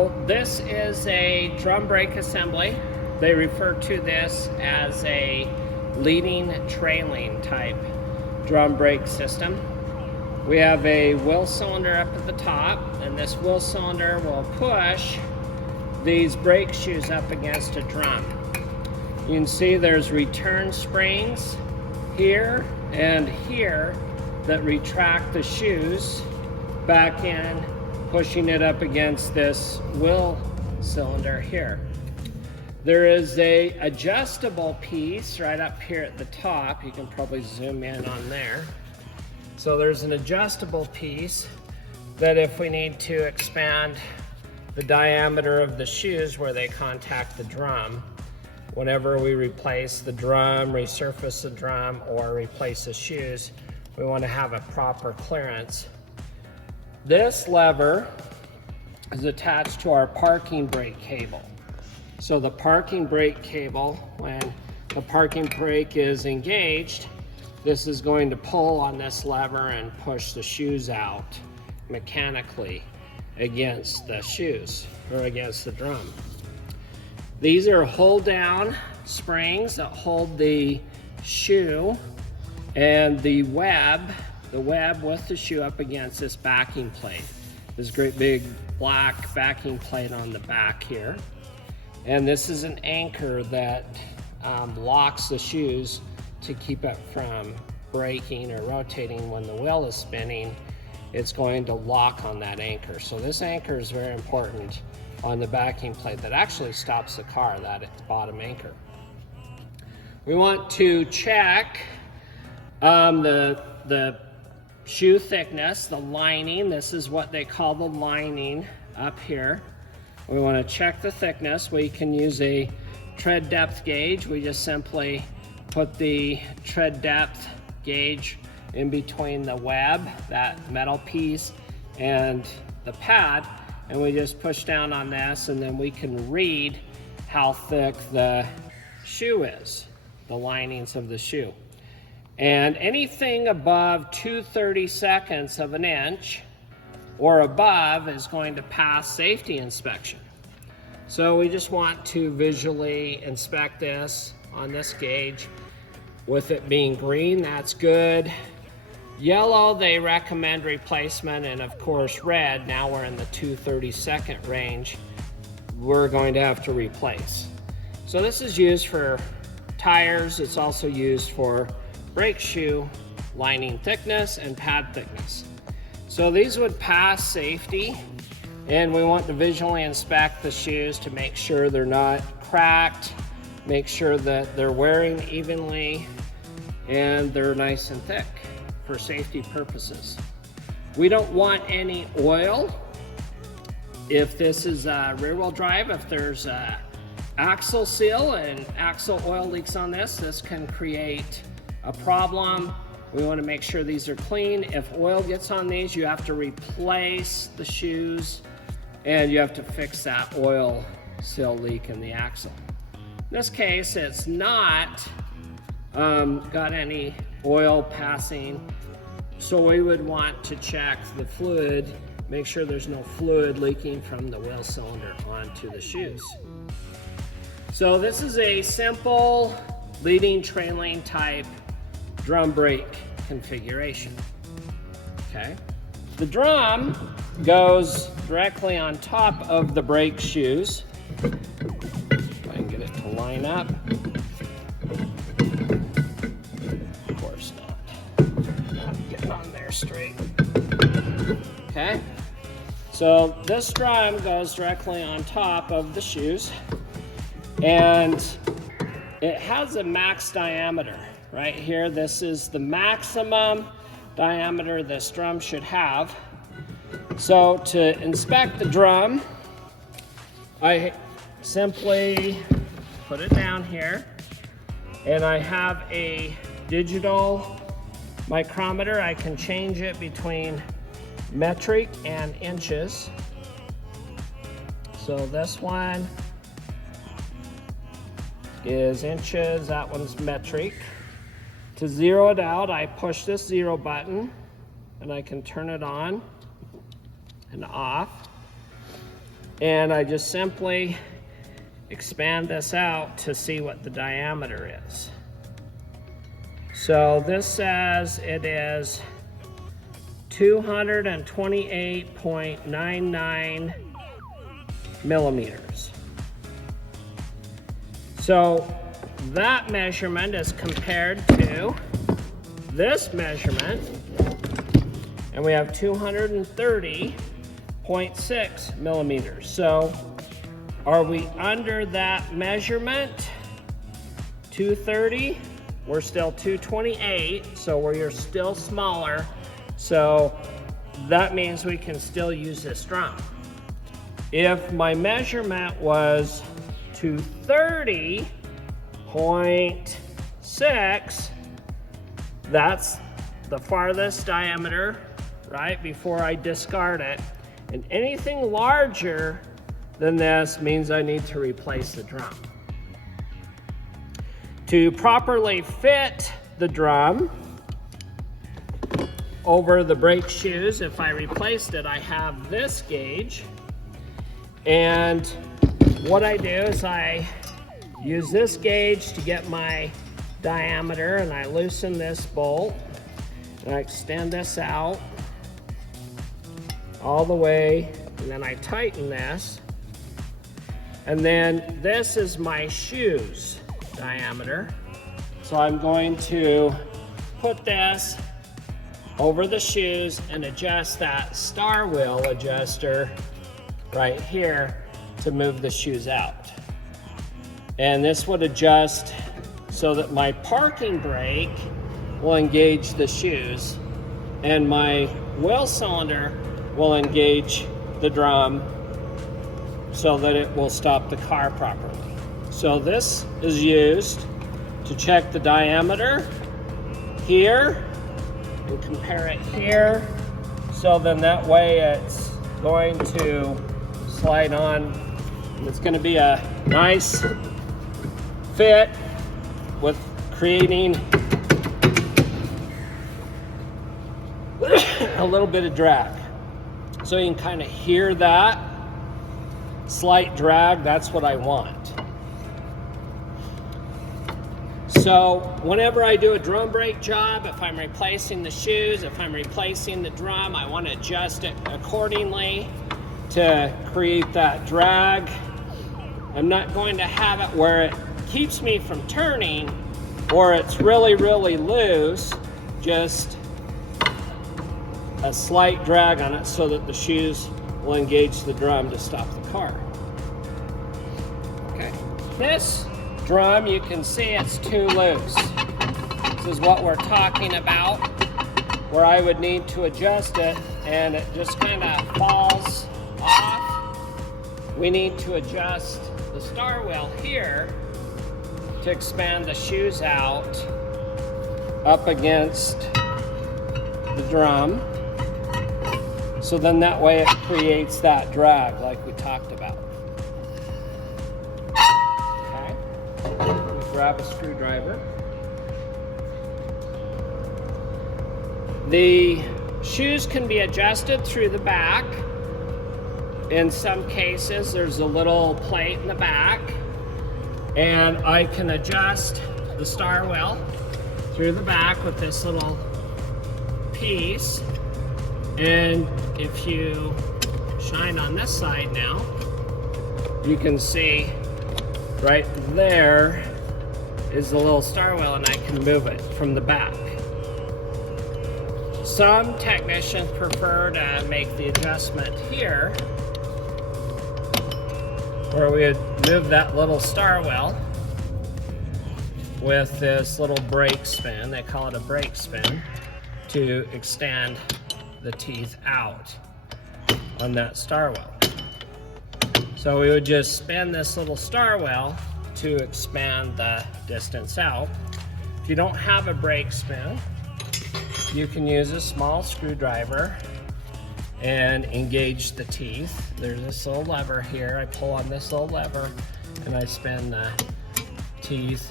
So this is a drum brake assembly. They refer to this as a leading trailing type drum brake system. We have a wheel cylinder up at the top, and this wheel cylinder will push these brake shoes up against a drum. You can see there's return springs here and here that retract the shoes back in, pushing it up against this wheel cylinder here. There is a adjustable piece right up here at the top. You can probably zoom in on there. So there's an adjustable piece that if we need to expand the diameter of the shoes where they contact the drum, whenever we replace the drum, resurface the drum, or replace the shoes, we want to have a proper clearance. This lever is attached to our parking brake cable. So the parking brake cable, when the parking brake is engaged, this is going to pull on this lever and push the shoes out mechanically against the shoes or against the drum. These are hold down springs that hold the shoe and the web with the shoe up against this backing plate. This great big black backing plate on the back here. And this is an anchor that locks the shoes to keep it from breaking or rotating when the wheel is spinning. It's going to lock on that anchor. So this anchor is very important on the backing plate that actually stops the car, that bottom anchor. We want to check the shoe thickness, the lining. This is what they call the lining up here. We want to check the thickness. We can use a tread depth gauge. We just simply put the tread depth gauge in between the web, that metal piece, and the pad, and we just push down on this, and then we can read how thick the shoe is, the linings of the shoe. And anything above 2/32 of an inch or above is going to pass safety inspection. So we just want to visually inspect this on this gauge. With it being green, that's good. Yellow, they recommend replacement, and of course red, now we're in the 2/32 range, we're going to have to replace. So this is used for tires. It's also used for brake shoe lining thickness and pad thickness. So these would pass safety, and we want to visually inspect the shoes to make sure they're not cracked, make sure that they're wearing evenly, and they're nice and thick for safety purposes. We don't want any oil. If this is rear wheel drive, if there's a axle seal and axle oil leaks on this, this can create a problem. We want to make sure these are clean. If oil gets on these, you have to replace the shoes and you have to fix that oil seal leak in the axle. In this case, it's not got any oil passing, so we would want to check the fluid, make sure there's no fluid leaking from the wheel cylinder onto the shoes. So this is a simple leading trailing type drum brake configuration. Okay, the drum goes directly on top of the brake shoes. If I can get it to line up. Of course not getting on there straight. Okay, so this drum goes directly on top of the shoes, and it has a max diameter. Right here, this is the maximum diameter this drum should have. So to inspect the drum, I simply put it down here, and I have a digital micrometer. I can change it between metric and inches. So this one is inches, that one's metric. To zero it out, I push this 0 button, and I can turn it on and off. And I just simply expand this out to see what the diameter is. So this says it is 228.99 millimeters. So that measurement is compared to this measurement, and we have 230.6 millimeters. So are we under that measurement? 230, we're still 228, so we're still smaller. So that means we can still use this drum. If my measurement was 230.6, that's the farthest diameter, right, before I discard it. And anything larger than this means I need to replace the drum. To properly fit the drum over the brake shoes, if I replaced it, I have this gauge. And what I do is I use this gauge to get my diameter, and I loosen this bolt, and I extend this out all the way, and then I tighten this. And then this is my shoes diameter. So I'm going to put this over the shoes and adjust that star wheel adjuster right here to move the shoes out. And this would adjust so that my parking brake will engage the shoes and my wheel cylinder will engage the drum so that it will stop the car properly. So this is used to check the diameter here and compare it here. So then that way it's going to slide on. And it's going to be a nice fit with creating a little bit of drag. So you can kind of hear that slight drag. That's what I want. So whenever I do a drum brake job, if I'm replacing the shoes, if I'm replacing the drum, I want to adjust it accordingly to create that drag. I'm not going to have it where it keeps me from turning or it's really, really loose, just a slight drag on it so that the shoes will engage the drum to stop the car. Okay, this drum, you can see it's too loose. This is what we're talking about, where I would need to adjust it and it just kind of falls off. We need to adjust the star wheel here to expand the shoes out up against the drum. So then that way it creates that drag like we talked about. Okay, grab a screwdriver. The shoes can be adjusted through the back. In some cases, there's a little plate in the back, and I can adjust the star wheel through the back with this little piece. And if you shine on this side now, you can see right there is the little star wheel, and I can move it from the back. Some technicians prefer to make the adjustment here, where we would move that little star wheel with this little brake spin, they call it a brake spin, to extend the teeth out on that star wheel. So we would just spin this little star wheel to expand the distance out. If you don't have a brake spin, you can use a small screwdriver and engage the teeth. There's this little lever here. I pull on this little lever and I spin the teeth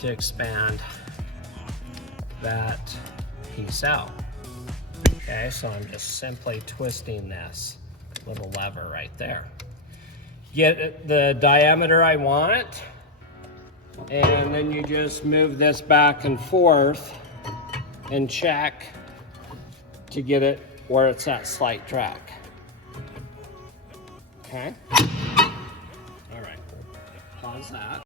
to expand that piece out. Okay, so I'm just simply twisting this little lever right there. get the diameter I want, and then you just move this back and forth and check to get it where it's that slight drag. Okay? All right, pause that.